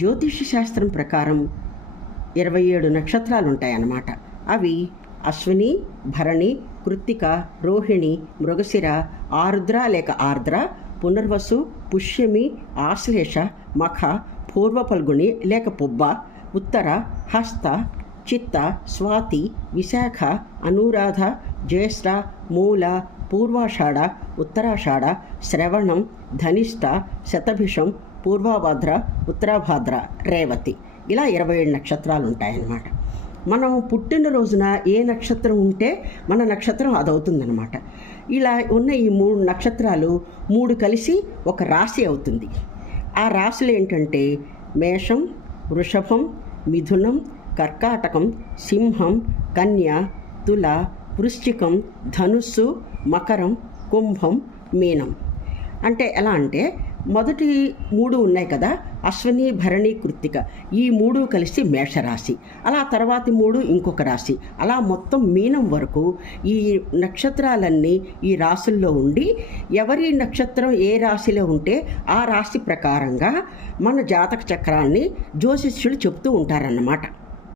జ్యోతిష శాస్త్రం ప్రకారం 27 నక్షత్రాలు ఉంటాయన్నమాట. అవి అశ్విని, భరణి, కృత్తిక, రోహిణి, మృగశిర, ఆరుద్ర లేక ఆర్ద్ర, పునర్వసు, పుష్యమి, ఆశ్లేష, మఖ, పూర్వ ఫల్గుణి లేక పుబ్బ, ఉత్తర, హస్త, చిత్త, స్వాతి, విశాఖ, అనురాధ, జ్యేష్ఠ, మూల, పూర్వాషాఢ, ఉత్తరాషాఢ, శ్రవణం, ధనిష్ట, శతభిషం, పూర్వభద్ర, ఉత్తరాభాద్ర, రేవతి. ఇలా 27 నక్షత్రాలు ఉంటాయన్నమాట. మనం పుట్టినరోజున ఏ నక్షత్రం ఉంటే మన నక్షత్రం అదవుతుందన్నమాట. ఇలా ఉన్న ఈ 3 నక్షత్రాలు 3 కలిసి ఒక రాశి అవుతుంది. ఆ రాశులు ఏంటంటే మేషం, వృషభం, మిథునం, కర్కాటకం, సింహం, కన్య, తుల, వృశ్చికం, ధనుస్సు, మకరం, కుంభం, మీనం. అంటే ఎలా అంటే మొదటి 3 ఉన్నాయి కదా, అశ్విని, భరణి, కృత్తిక, ఈ 3 కలిసి మేషరాశి. అలా తర్వాతి 3 ఇంకొక రాశి. అలా మొత్తం మీనం వరకు ఈ నక్షత్రాలన్నీ ఈ రాశుల్లో ఉండి ఎవరి నక్షత్రం ఏ రాశిలో ఉంటే ఆ రాశి ప్రకారంగా మన జాతక చక్రాన్ని జ్యోతిష్యులు చెప్తూ ఉంటారన్నమాట.